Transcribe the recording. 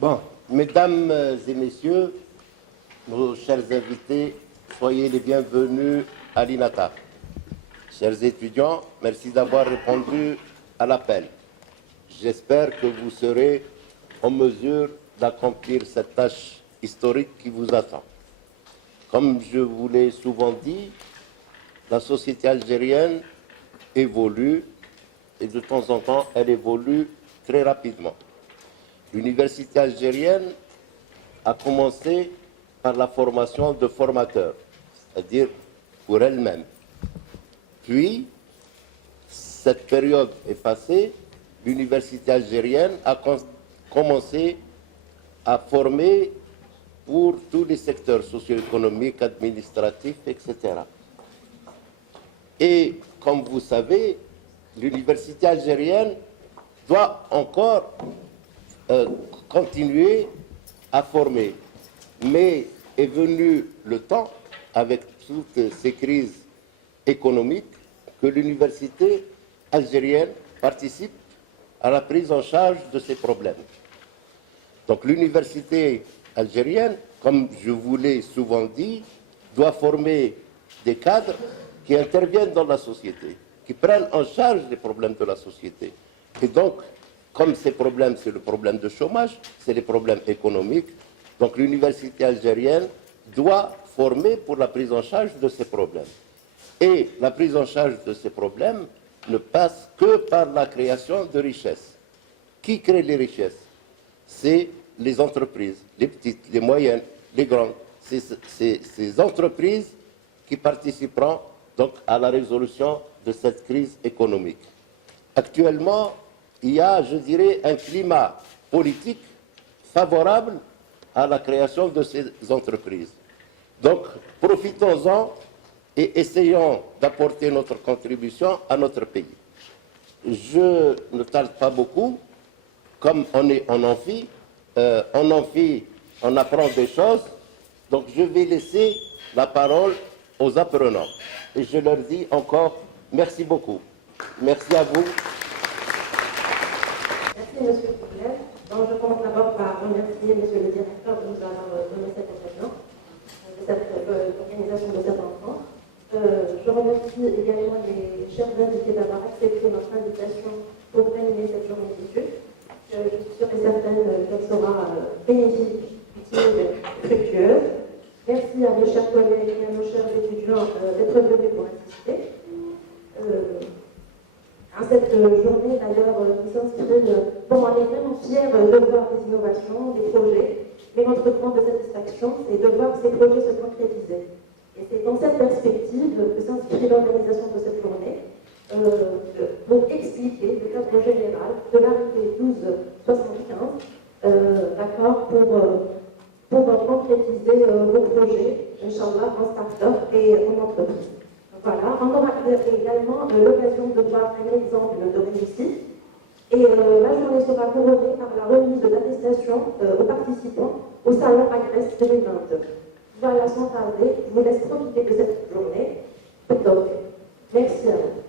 Bon, mesdames et messieurs, nos chers invités, soyez les bienvenus à l'INATA. Chers étudiants, merci d'avoir répondu à l'appel. J'espère que vous serez en mesure d'accomplir cette tâche historique qui vous attend. Comme je vous l'ai souvent dit, la société algérienne évolue et de temps en temps, elle évolue très rapidement. L'université algérienne a commencé par la formation de formateurs, c'est-à-dire pour elle-même. Puis, cette période est passée, l'université algérienne a commencé à former pour tous les secteurs socio-économiques, administratifs, etc. Et comme vous savez, l'université algérienne doit encore continuer à former. Mais est venu le temps, avec toutes ces crises économiques, que l'université algérienne participe à la prise en charge de ces problèmes. Donc l'université algérienne, comme je vous l'ai souvent dit, doit former des cadres qui interviennent dans la société, qui prennent en charge les problèmes de la société. Et donc, comme ces problèmes, c'est le problème de chômage, c'est les problèmes économiques, donc l'université algérienne doit former pour la prise en charge de ces problèmes. Et la prise en charge de ces problèmes ne passe que par la création de richesses. Qui crée les richesses? C'est les entreprises, les petites, les moyennes, les grandes. C'est ces entreprises qui participeront donc à la résolution de cette crise économique. Actuellement, il y a, je dirais, un climat politique favorable à la création de ces entreprises. Donc, profitons-en et essayons d'apporter notre contribution à notre pays. Je ne tarde pas beaucoup, comme on est en amphi, on apprend des choses, donc je vais laisser la parole aux apprenants. Et je leur dis encore merci beaucoup. Merci à vous. Merci, Monsieur le Président. Donc, je commence d'abord par remercier Monsieur le Directeur de nous avoir donné cette occasion, de l'organisation de cette rencontre. Je remercie également les chers invités d'avoir accepté notre invitation pour animer cette journée d'études. Je suis sûre et certaine qu'elle sera bénéfique, utile et fructueuse. Merci à mes chers collègues et à nos chers étudiants d'être venus pour assister. À cette journée, d'ailleurs, qui s'inscrit, bon, on est vraiment fiers de voir des innovations, des projets, mais notre grande satisfaction, c'est de voir ces projets se concrétiser. Et c'est dans cette perspective que s'inscrit l'organisation de cette journée, pour expliquer le cadre général de l'arrêté 1275, d'accord, pour concrétiser vos projets, Inch'Allah, en start-up et en entreprise. Voilà, on aura également l'occasion de voir un exemple de réussite. Et la journée sera couronnée par la remise de l'attestation aux participants au Salon Agresse 2022. Voilà, sans tarder, je vous laisse profiter de cette journée. Donc, merci à vous.